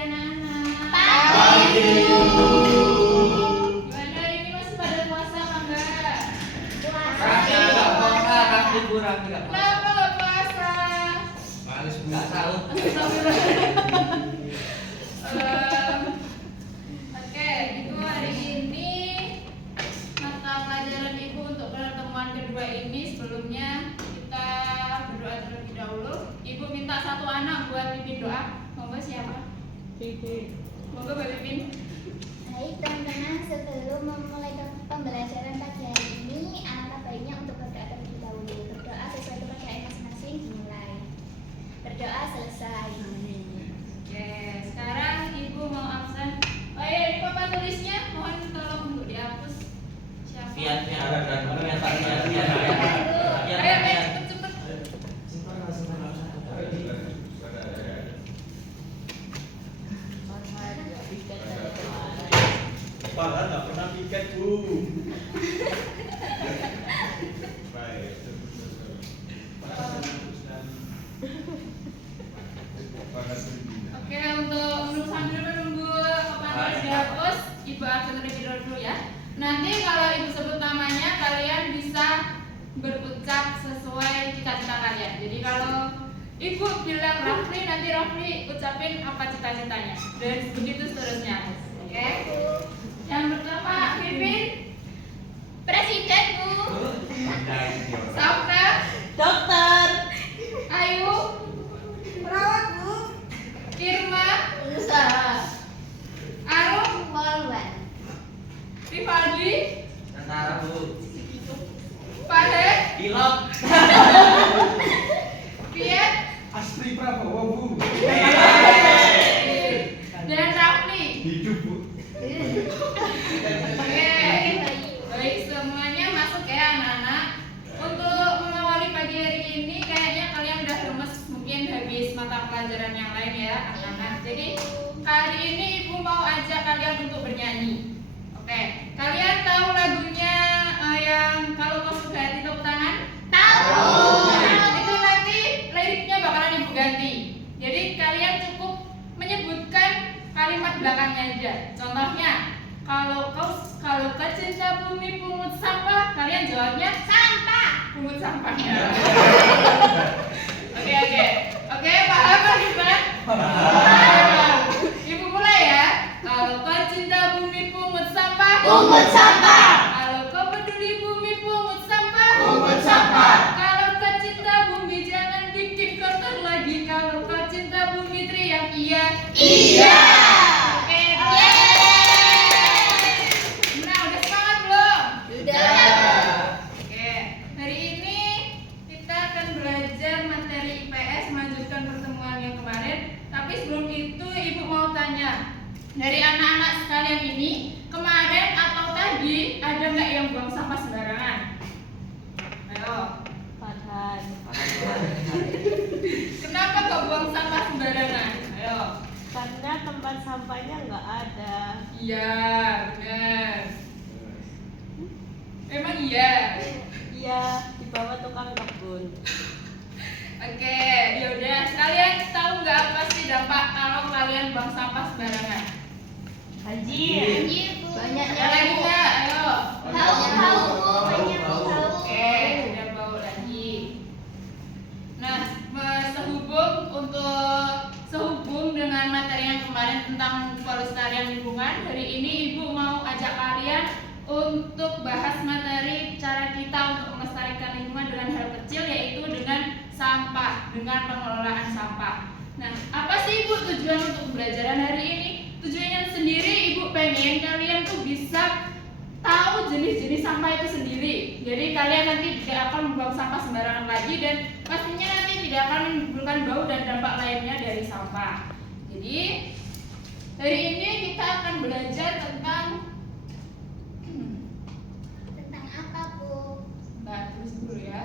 anak-anak? Pagi. Gimana hari ini masih pada puasa kan enggak? Raffi nggak puasa, Raffi nggak puasa. Kenapa nggak puasa? Males nggak sahur. Oke, Ibu hari ini mata pelajaran Ibu untuk pertemuan kedua ini sebelumnya kita berdoa terlebih dahulu. Ibu minta satu anak buat pimpin doa. Monggo siapa? Monggo Mbak Pipin. Baik teman-teman, sebelum memulai pembelajaran pagi hari ini, alangkah baiknya untuk berdoa terlebih dahulu. Berdoa sesuai kepercayaan masing-masing dimulai. Berdoa selesai. Oke, sekarang Ibu mau absen. Oh iya, ini papan tulisnya mohon tolong untuk dihapus. Siapa? Pian. Ayo, cepet. Padahal nggak pernah piket, Bu. Baik. Oke, untuk sambil menunggu papan tulis dihapus, Ibu absen terlebih dahulu ya. Nanti kalau Ibu sebut namanya, kalian bisa berucap sesuai cita-cita kalian. Jadi kalau Ibu bilang Rafli, nanti Rafli ucapin apa cita-citanya. Dan begitu seterusnya. Oke. Yang pertama, Pipin. Presiden, Bu. Sapna. Dokter. Ayu. Perawat, Bu. Irma. Pengusaha. Arum. Polwan. Rivaldi. Tentara, Bu. Pahe. Pilot. Piet. Astri Prabowo, Bu. Dan Rafli. Hidup, Bu. Oke, baik semuanya masuk ya anak-anak. Untuk mengawali pagi hari ini kayaknya kalian udah lemes mungkin habis mata pelajaran yang lain ya anak-anak. Jadi kali ini Ibu mau ajak kalian untuk bernyanyi. Oke, kalian tahu lagunya yang kalau kau suka hati tepuk tangan? Tahu. Nah, itu nanti liriknya bakalan Ibu ganti. Jadi kalian cukup menyebutkan kalimat belakangnya aja. Contohnya, kalau kau cinta bumi pungut sampah, kalian jawabnya Sampah. pungut sampahnya. Oke, paham Pak Iban? Ibu mulai ya. Kalau kau cinta bumi pungut sampah, Pungut sampah. kalau kau peduli bumi pungut sampah, Pungut sampah. kalau kau cinta bumi jangan bikin kotor lagi. Kalau kau cinta bumi teriak iya. Iya. Oke. Nah, udah semangat belum? Sudah. Oke, hari ini kita akan belajar materi IPS melanjutkan pertemuan yang kemarin. Tapi sebelum itu Ibu mau tanya, dari anak-anak sekalian ini kemarin atau tadi ada nggak yang buang sampah sembarangan? Ayo, Farhan. kenapa kok buang sampah sembarangan? Ayo. Karena tempat sampahnya nggak ada. Iya, benar. Emang iya. Iya, di bawah tukang kebun. Oke, yaudah. Kalian tahu nggak apa sih dampak kalau kalian buang sampah sembarangan? Banjir. Banjir, Bu. Ada lagi nggak? Ayo. Bau, Bu. Banyak bau. Oke, udah bau lagi. Nah, sehubung dengan materi yang kemarin tentang pelestarian lingkungan, hari ini Ibu mau ajak kalian untuk bahas materi cara kita untuk melestarikan lingkungan dengan hal kecil, yaitu dengan sampah, dengan pengelolaan sampah. Nah, apa sih Ibu tujuan untuk pembelajaran hari ini? Tujuannya sendiri Ibu pengen kalian tuh bisa tahu jenis-jenis sampah itu sendiri. Jadi kalian nanti tidak akan membuang sampah sembarangan lagi dan pastinya nanti tidak akan menimbulkan bau dan dampak lainnya dari sampah. Jadi hari ini kita akan belajar tentang Tentang apa, Bu? tulis dulu ya.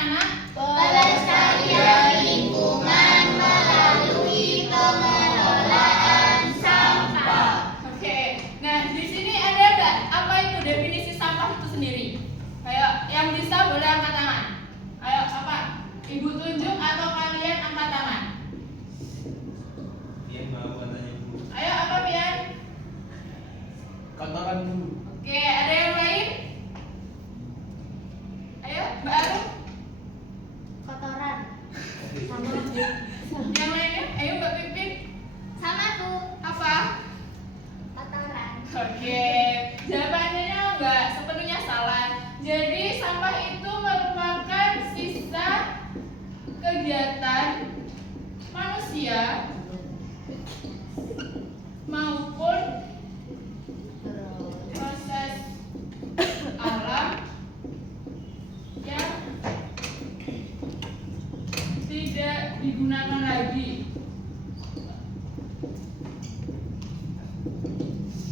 anak-anak? Pelestarian lingkungan melalui pengelolaan sampah. Oke. Nah, di sini ada nggak apa itu definisi sampah itu sendiri? Ayo, yang bisa boleh angkat tangan. Ayo, apa? Ibu tunjuk atau kalian angkat tangan? Dia mau katanya Bu. Ayo, apa Pian? Kotoran Bu. Oke, ada yang lain? Ayo, Mbak Arum. Kotoran. Yang lainnya? Ayo, Mbak Pipin. Sama Bu. Apa? Kotoran. Oke, jawabannya nggak sepenuhnya salah. Jadi sampah itu merupakan sisa kegiatan manusia maupun proses alam yang tidak digunakan lagi.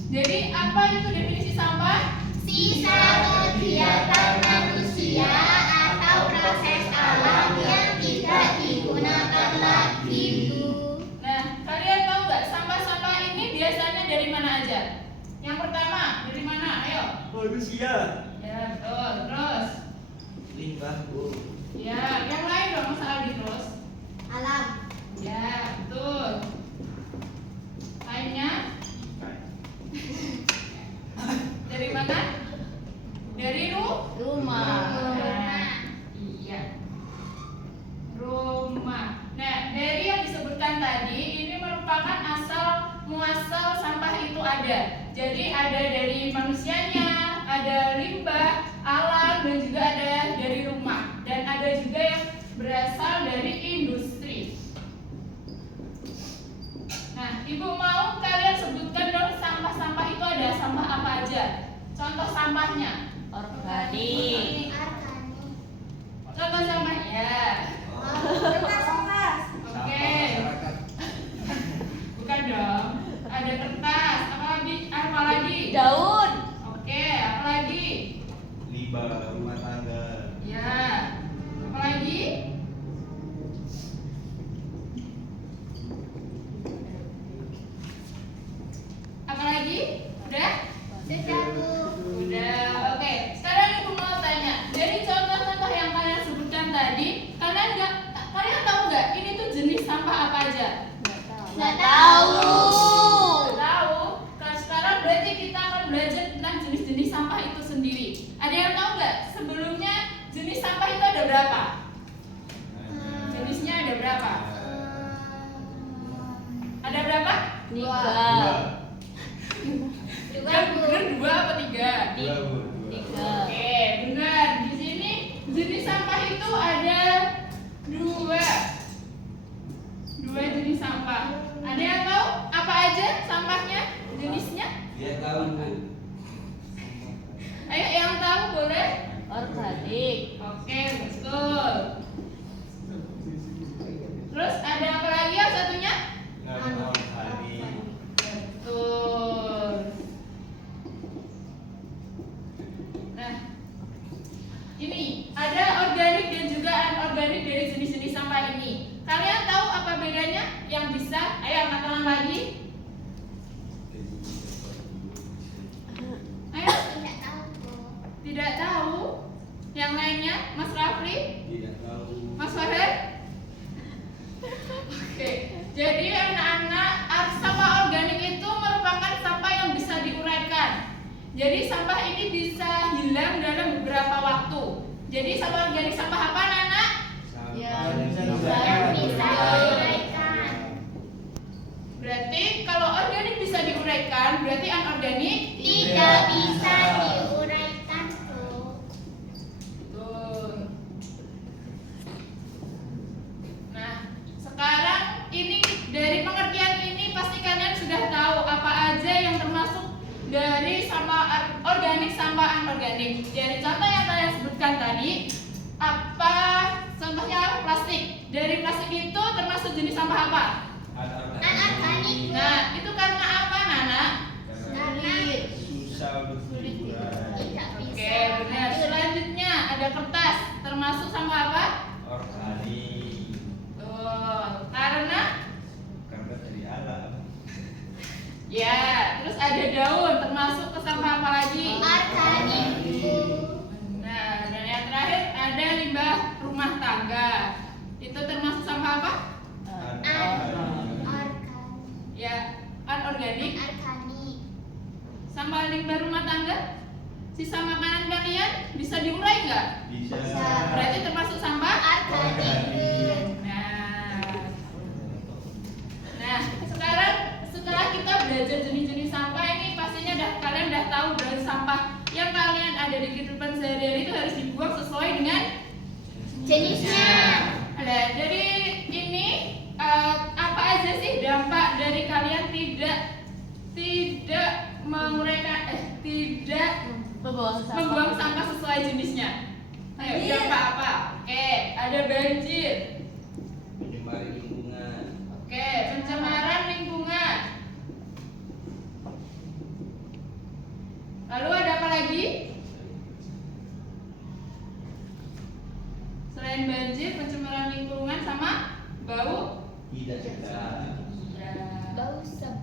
Jadi apa itu definisi sampah? Sisa kegiatan manusia atau proses alam yang tidak digunakan lagi, Bu. Nah, kalian tahu nggak sampah-sampah ini biasanya dari mana aja? Yang pertama, dari mana? Ayo. Manusia. Ya, betul. Terus? Limbah Bu. Ya, yang lain dong, Mas Aldi terus. Alam. Ya, betul. Lainnya? Dari mana? Dari Rumah. Nah, iya. Rumah. Nah, dari yang disebutkan tadi ini merupakan asal muasal sampah itu ada. Jadi ada dari manusianya, ada limbah, alam, dan juga ada dari rumah. Dan ada juga yang berasal dari industri. Nah, Ibu mau kalian sebutkan dong sampah-sampah itu ada sampah apa aja? Contoh sampahnya. Organik. Organik. Contoh sampahnya. Kertas. Oke. Bukan dong. Ada kertas. Apa lagi? Daun. Oke. Apa lagi? Limbah rumah tangga. Ya. Apa lagi? Apa lagi? Udah? Sudah, Bu. Udah. Oke. Sekarang Ibu mau tanya. Dari contoh-contoh yang kalian sebutkan tadi, kalian tahu nggak ini tuh jenis sampah apa aja? Nggak tahu. Tahu. Kan sekarang berarti kita akan belajar tentang jenis-jenis sampah itu sendiri. Ada yang tahu nggak? Sebelumnya jenis sampah itu ada berapa? Jenisnya ada berapa? Ada berapa? Tiga. Dua, Yang Bu. benar 2 apa 3? Dua Bu. Tiga. Oke, benar. Di sini jenis sampah itu ada 2. 2 jenis sampah. Ada yang tahu apa aja sampahnya? Jenisnya? Dia tahu Bu. Ayo yang tahu boleh? Organik. Oke, betul. Terus ada apa lagi yang satunya? Organik. Betul. Nah, ini ada organik dan juga anorganik dari jenis-jenis sampah ini. Kalian tahu apa bedanya? Yang bisa? Ayo angkat tangan lagi. Ayo. Tidak tahu, Bu. Tidak tahu. Yang lainnya, Mas Rafli, Tidak tahu. Mas Farhan. Oke, jadi anak-anak, sampah organik itu merupakan sampah yang bisa diuraikan. Jadi sampah ini bisa hilang dalam beberapa waktu. Jadi sampah organik sampah apa, anak? Yang bisa diuraikan. Berarti kalau organik bisa diuraikan, berarti anorganik Tidak bisa diuraikan, Bu. Betul. Nah, sekarang ini dari pengertian ini pasti kalian sudah tahu apa aja yang termasuk dari sampah organik sampah anorganik. Dari contoh yang kalian sebutkan tadi, apa contohnya? Plastik. Dari plastik itu termasuk jenis sampah apa? Anorganik, Bu. Nah, itu karena apa, Nana? Karena Susah untuk diurai. tidak bisa. Oke, benar. Selanjutnya ada kertas. Termasuk sampah apa? sampah limbah rumah tangga? Sisa makanan kalian bisa diurai nggak? Bisa. Berarti termasuk sampah? Organik. Nah, sekarang setelah kita belajar jenis-jenis sampah ini pastinya kalian udah tahu dari sampah yang kalian ada di kehidupan sehari-hari itu harus dibuang sesuai dengan Jenisnya. Nah, dari ini apa aja sih dampak dari kalian tidak membuang sampah sesuai jenisnya? Ayo, dampak apa? Oke, ada banjir. Menyemari lingkungan. Oke, pencemaran lingkungan. Lalu ada apa lagi? Selain banjir, pencemaran lingkungan sama bau. Tidak sedap. Ya. Bau sep.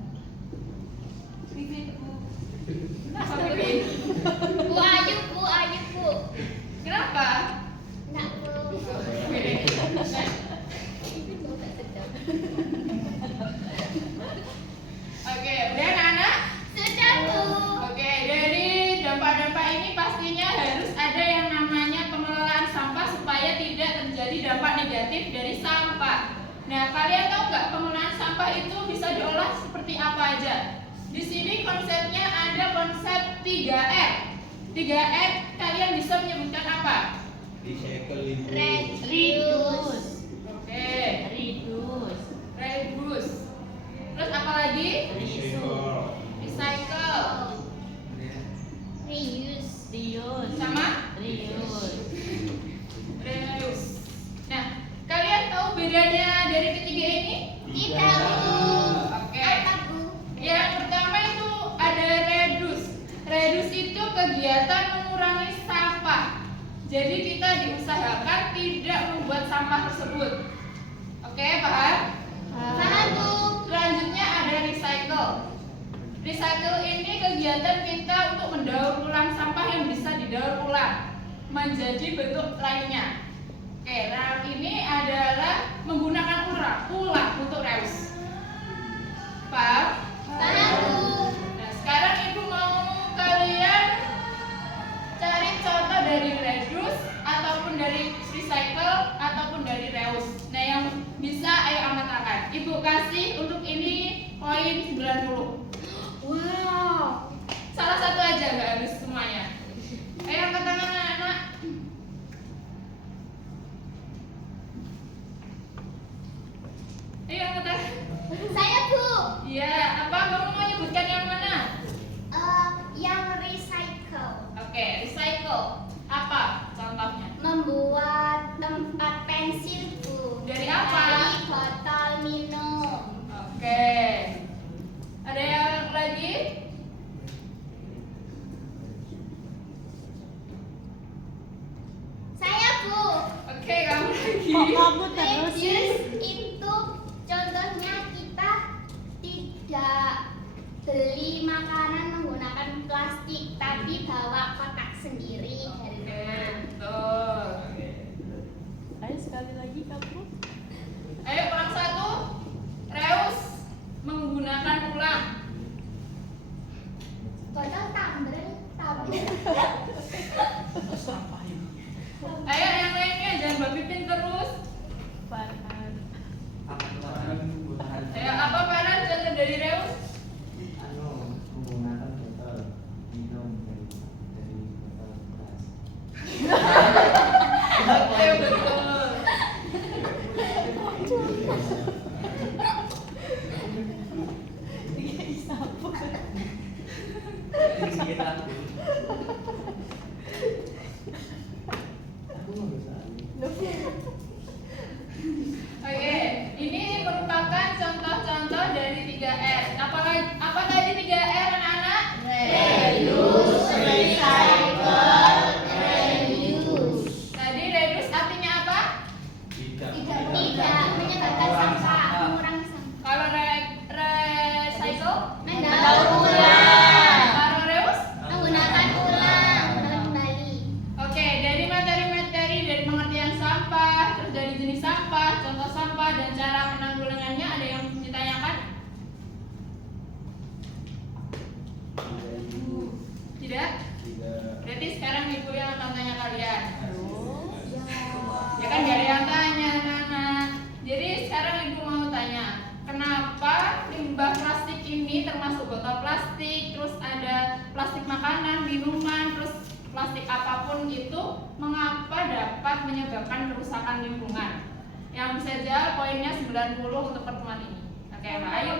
Kenapa Pipin? Bu Ayu, Bu. Kenapa? Nak bu. Oke. Bau tak sedap. Oke, udah anak-anak? Sudah bu. Oke, dari dampak-dampak ini pastinya harus ada yang namanya pengelolaan sampah supaya tidak terjadi dampak negatif dari sampah. Nah, kalian tahu nggak pengelolaan sampah itu bisa diolah seperti apa aja? Di sini konsepnya ada konsep 3R. 3R kalian bisa menyebutkan apa? Recycle itu. Reduce. Oke, Reduce. reduce. Terus apa lagi? Recycle. Recycle. Reuse. Reuse. Sama? Reuse. Reuse. Nah, kalian tahu bedanya dari ketiga ini? Tidak bu. Oke. Apa bu? Yang pertama itu ada reduce. Reduce itu kegiatan mengurangi sampah. Jadi kita diusahakan tidak membuat sampah tersebut. Oke, paham? Paham bu. Selanjutnya ada recycle. Recycle ini kegiatan kita untuk mendaur ulang sampah yang bisa didaur ulang menjadi bentuk lainnya. Oke, nah ini adalah menggunakan ulang untuk reuse. Paham? Paham bu. Nah, sekarang ibu mau kalian cari contoh dari reduce ataupun dari recycle ataupun dari reuse. Nah, yang bisa ayo angkat tangan. Ibu kasih untuk ini poin 90. Wow. Salah satu aja, nggak harus semuanya. Ayo angkat tangan anak-anak. Ayo angkat tangan. Saya bu. Iya, apa kamu mau nyebutkan yang mana? Yang recycle. Oke, recycle. Apa contohnya? Membuat tempat pensil bu. Dari apa? Dari botol minum. Oke. Ada yang lagi? Saya bu. Oke, kamu lagi. Kok kamu terus sih? Reduce itu contohnya kita tidak beli makanan menggunakan plastik tapi bawa kotak sendiri dari Oke, rumah. betul. Ayo sekali lagi kamu. Ayo kurang satu. Reuse menggunakan ulang. Botol tumbler. Sampah ini. Ayo yang lainnya jangan Mbak Pipin terus. Farhan. Ayo apa Farhan contoh dari reuse? Menggunakan botol minum dari botol beras. Oke, betul. Oke, ini merupakan contoh-contoh dari 3R. Apa tadi 3R anak-anak? Reduce, recycle, reuse. Tadi reduce artinya apa? Tidak menyebabkan sampah, mengurangi sampah. Kalau recycle? Mendaur ulang. Kalau reuse? Menggunakan ulang, kembali. Oke, dari materi-materi dari pengertian sampah, terus dari jenis sampah, contoh sampah, dan cara penanggulangannya ada yang ditanyakan? minuman, terus plastik apapun itu mengapa dapat menyebabkan kerusakan lingkungan. Yang bisa jawab poinnya 90 untuk pertemuan ini. Oke, Mbak Ayu.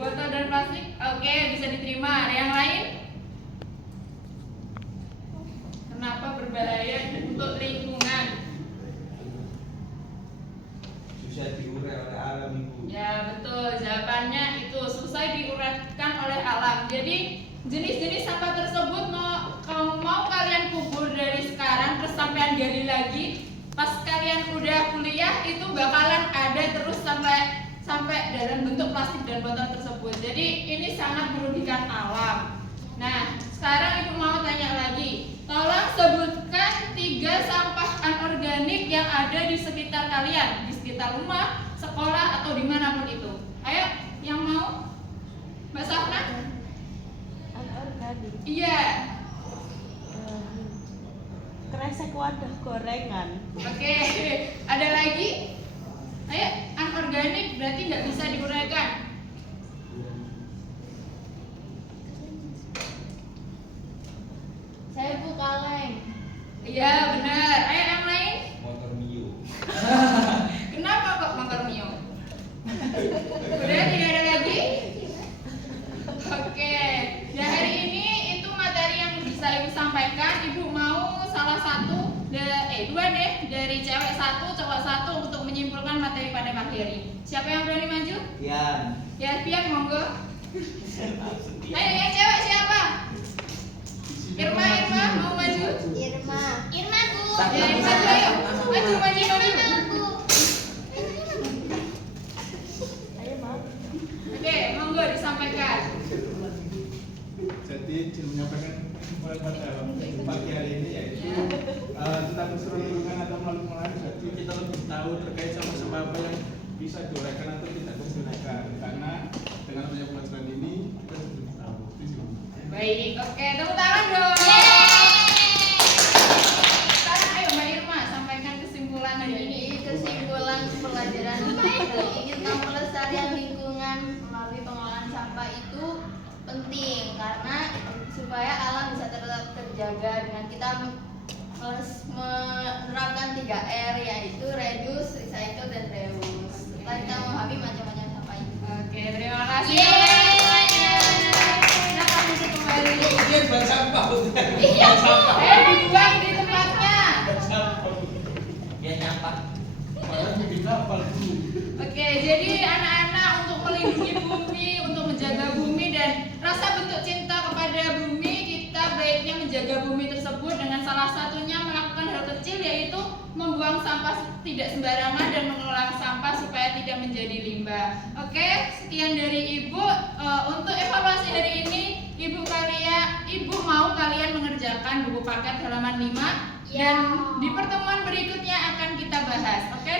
Botol dan plastik, oke, bisa diterima. Ada yang lain? Kenapa berbahaya untuk lingkungan? Susah diurai oleh alam ibu. Ya betul, jawabannya itu susah diuraikan oleh alam. Jadi jenis-jenis sampah tersebut mau kalian kubur dari sekarang terus sampai gali lagi, pas kalian udah kuliah itu bakalan ada terus sampai dalam bentuk plastik dan botol tersebut. Jadi ini sangat merugikan alam. Nah, sekarang ibu mau tanya lagi. Tolong sebutkan 3 sampah anorganik yang ada di sekitar kalian, di sekitar rumah, sekolah atau dimanapun itu. Ayo, yang mau? Mbak Safna? Anorganik. Iya. Kresek wadah gorengan. Oke. Ada lagi? Ayo, anorganik berarti nggak bisa diuraikan. Saya Bu kaleng. Iya benar. Ayo yang lain. Motor Mio. Kenapa kok motor Mio? Udah tidak ada lagi? Oke. Nah hari ini itu materi yang bisa ibu sampaikan. Ibu mau salah satu, dua deh, dari cewek satu, cowok satu untuk menyimpulkan materi pada pagi hari. Siapa yang berani maju? Pian. Ya Pian monggo. Ayo yang cewek siapa? Irma mau maju? Irma Bu. Ya Irma ayo. Maju. Bu. Ayo mau. Oke, monggo disampaikan. Jadi izin menyampaikan pada pagi hari ini yaitu tentang keseruan lingkungan atau melalui pengolahan. Jadi kita lebih tahu terkait sama apa yang bisa diuraikan atau tidak diuraikan, karena dengan adanya pelajaran ini kita lebih tahu. Baik, oke, tepuk tangan dong. Sekarang ayo Mbak Irma sampaikan kesimpulan hari ini. Jadi kesimpulan pelajaran kali ini tentang pelestarian lingkungan melalui pengolahan sampah itu penting karena supaya alam bisa tetap terjaga dengan kita menerapkan 3R yaitu reduce, recycle, dan reuse. Setelah kita memahami macam-macam sampah itu. Oke, terima kasih. Yeay. Silakan duduk kembali. Dia buat sampah. Iya, Bu. Dibuang di tempatnya. Dia nyampah. Padahal bikin kapal dulu. Oke, jadi anak-anak untuk melindungi bumi, untuk menjaga bumi dan rasa bentuk cinta kepada bumi, kita baiknya menjaga bumi tersebut dengan salah satunya melakukan hal kecil yaitu membuang sampah tidak sembarangan dan mengelola sampah supaya tidak menjadi limbah. Oke, sekian dari Ibu. Untuk evaluasi hari ini, Ibu mau kalian mengerjakan buku paket halaman 5 dan di pertemuan berikutnya akan kita bahas. Oke,